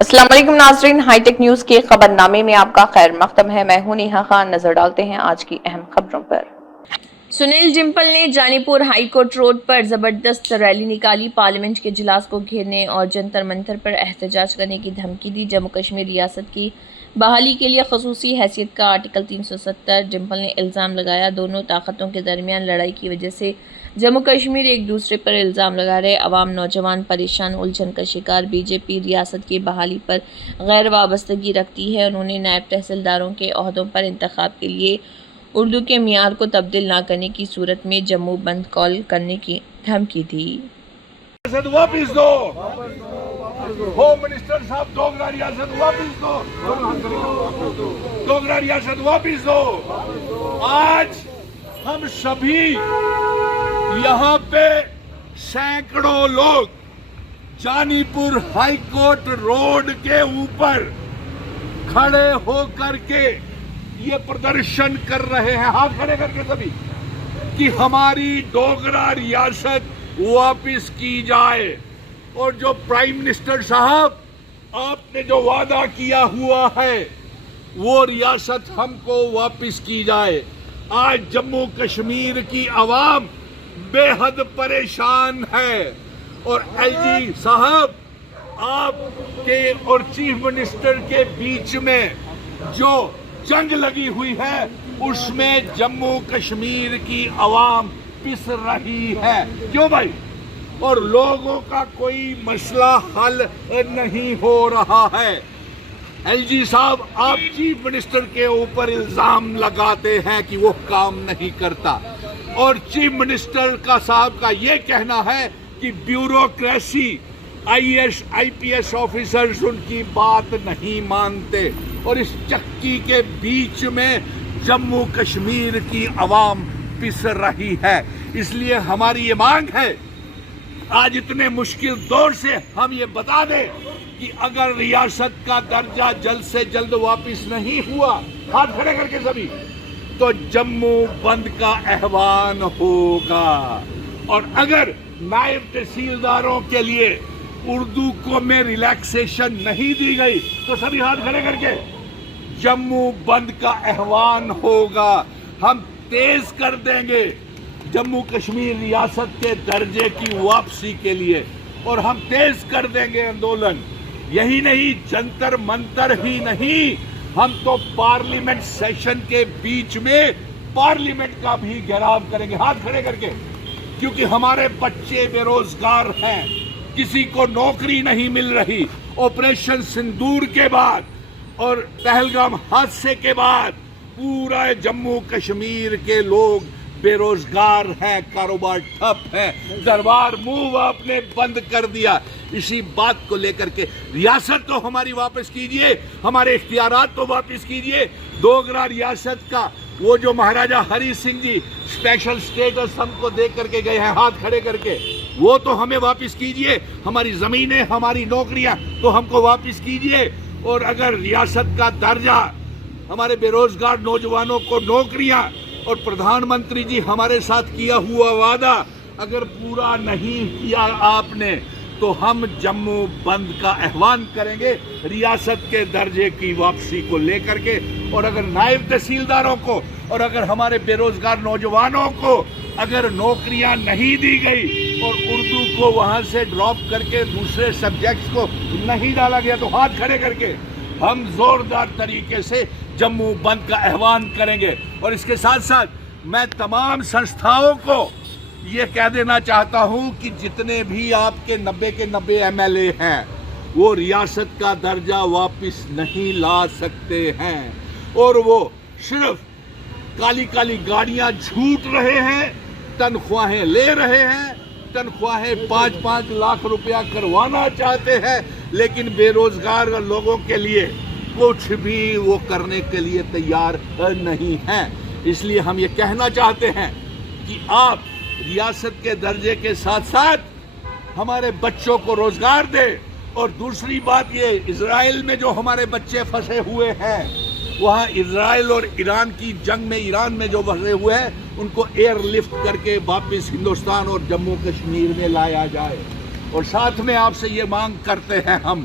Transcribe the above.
السلام علیکم ناظرین، ہائی ٹیک نیوز کے خبرنامے میں آپ کا خیر مقدم ہے۔ میں ہوں نیہا خان۔ نظر ڈالتے ہیں آج کی اہم خبروں پر۔ سنیل جمپل نے جانی پور ہائی کورٹ روڈ پر زبردست ریلی نکالی، پارلیمنٹ کے اجلاس کو گھیرنے اور جنتر منتر پر احتجاج کرنے کی دھمکی دی۔ جموں کشمیر ریاست کی بحالی کے لیے خصوصی حیثیت کا آرٹیکل 370۔ جمپل نے الزام لگایا، دونوں طاقتوں کے درمیان لڑائی کی وجہ سے جموں کشمیر ایک دوسرے پر الزام لگا رہے، عوام نوجوان پریشان، الجھن کا شکار۔ بی جے پی ریاست کی بحالی پر غیر وابستگی رکھتی ہے۔ انہوں نے نائب تحصیلداروں کے عہدوں پر انتخاب کے لیے اردو کے معیار کو تبدیل نہ کرنے کی صورت میں جموں بند کال کرنے کی دھمکی دی۔ ریاست واپس دو، ہوم منسٹر صاحب ڈوگرا ریاست واپس دو، ڈوگرا ریاست واپس دو۔ آج ہم سبھی یہاں پہ سینکڑوں لوگ جانی پور ہائی کورٹ روڈ کے اوپر کھڑے ہو کر کے یہ پردرشن کر رہے ہیں، ہاتھ کھڑے کر کے سبھی، کہ ہماری ڈوگرا ریاست واپس کی جائے۔ اور جو پرائم منسٹر صاحب آپ نے جو وعدہ کیا ہوا ہے وہ ریاست ہم کو واپس کی جائے۔ آج جموں کشمیر کی عوام بے حد پریشان ہے، اور ایل جی صاحب آپ کے اور چیف منسٹر کے بیچ میں جو جنگ لگی ہوئی ہے اس میں جموں کشمیر کی عوام پس رہی ہے، کیوں بھائی؟ اور لوگوں کا کوئی مسئلہ حل نہیں ہو رہا ہے۔ ایل جی صاحب آپ چیف منسٹر کے اوپر الزام لگاتے ہیں کہ وہ کام نہیں کرتا، اور چیف منسٹر کا صاحب کا یہ کہنا ہے کہ بیوروکریسی آئی پی ایس آفیسرز ان کی بات نہیں مانتے، اور اس چکی کے بیچ میں جموں کشمیر کی عوام پس رہی ہے۔ اس لیے ہماری یہ مانگ ہے، آج اتنے مشکل دور سے ہم یہ بتا دیں کہ اگر ریاست کا درجہ جلد سے جلد واپس نہیں ہوا، ہاتھ کھڑے کر کے سبھی، تو جموں بند کا احوان ہوگا۔ اور اگر نائب تحصیلداروں کے لیے اردو کو میں ریلیکسیشن نہیں دی گئی تو سبھی ہاتھ کھڑے کر کے جموں بند کا احوان ہوگا۔ ہم تیز کر دیں گے جموں کشمیر ریاست کے درجے کی واپسی کے لیے، اور ہم تیز کر دیں گے آندولن۔ یہی نہیں، جنتر منتر ہی نہیں، ہم تو پارلیمنٹ سیشن کے بیچ میں پارلیمنٹ کا بھی گھیراؤ کریں گے، ہاتھ کھڑے کر کے، کیونکہ ہمارے بچے بے روزگار ہیں، کسی کو نوکری نہیں مل رہی۔ آپریشن سندور کے بعد اور پہلگام حادثے کے بعد پورا جموں کشمیر کے لوگ بے روزگار ہیں، کاروبار ٹھپ ہے، دربار منہ آپ نے بند کر دیا۔ اسی بات کو لے کر کے ریاست تو ہماری واپس کیجئے، ہمارے اختیارات تو واپس کیجئے۔ ڈوگرا ریاست کا وہ جو مہاراجہ ہری سنگھ جی اسپیشل سٹیٹس ہم کو دے کر کے گئے ہیں، ہاتھ کھڑے کر کے، وہ تو ہمیں واپس کیجئے۔ ہماری زمینیں، ہماری نوکریاں تو ہم کو واپس کیجئے۔ اور اگر ریاست کا درجہ، ہمارے بے روزگار نوجوانوں کو نوکریاں، اور پردھان منتری جی ہمارے ساتھ کیا ہوا وعدہ اگر پورا نہیں کیا آپ نے، تو ہم جموں بند کا احوان کریں گے ریاست کے درجے کی واپسی کو لے کر کے۔ اور اگر نائب تحصیلداروں کو اور اگر ہمارے بے روزگار نوجوانوں کو اگر نوکریاں نہیں دی گئی اور اردو کو وہاں سے ڈراپ کر کے دوسرے سبجیکٹس کو نہیں ڈالا گیا، تو ہاتھ کھڑے کر کے ہم زوردار طریقے سے جموں بند کا احوان کریں گے۔ اور اس کے ساتھ ساتھ میں تمام سنستھاؤں کو یہ کہہ دینا چاہتا ہوں کہ جتنے بھی آپ کے 90 کے 90 ایم ایل اے ہیں وہ ریاست کا درجہ واپس نہیں لا سکتے ہیں، اور وہ صرف کالی کالی گاڑیاں جھوٹ رہے ہیں، تنخواہیں لے رہے ہیں، تنخواہیں 5-5 لاکھ روپیہ کروانا چاہتے ہیں، لیکن بے روزگار لوگوں کے لیے کچھ بھی وہ کرنے کے لیے تیار نہیں ہیں۔ اس لیے ہم یہ کہنا چاہتے ہیں کہ آپ ریاست کے درجے کے ساتھ ساتھ ہمارے بچوں کو روزگار دے۔ اور دوسری بات یہ، اسرائیل میں جو ہمارے بچے پھنسے ہوئے ہیں، وہاں اسرائیل اور ایران کی جنگ میں ایران میں جو پھنسے ہوئے ہیں ان کو ایئر لفٹ کر کے واپس ہندوستان اور جموں کشمیر میں لایا جائے۔ اور ساتھ میں آپ سے یہ مانگ کرتے ہیں ہم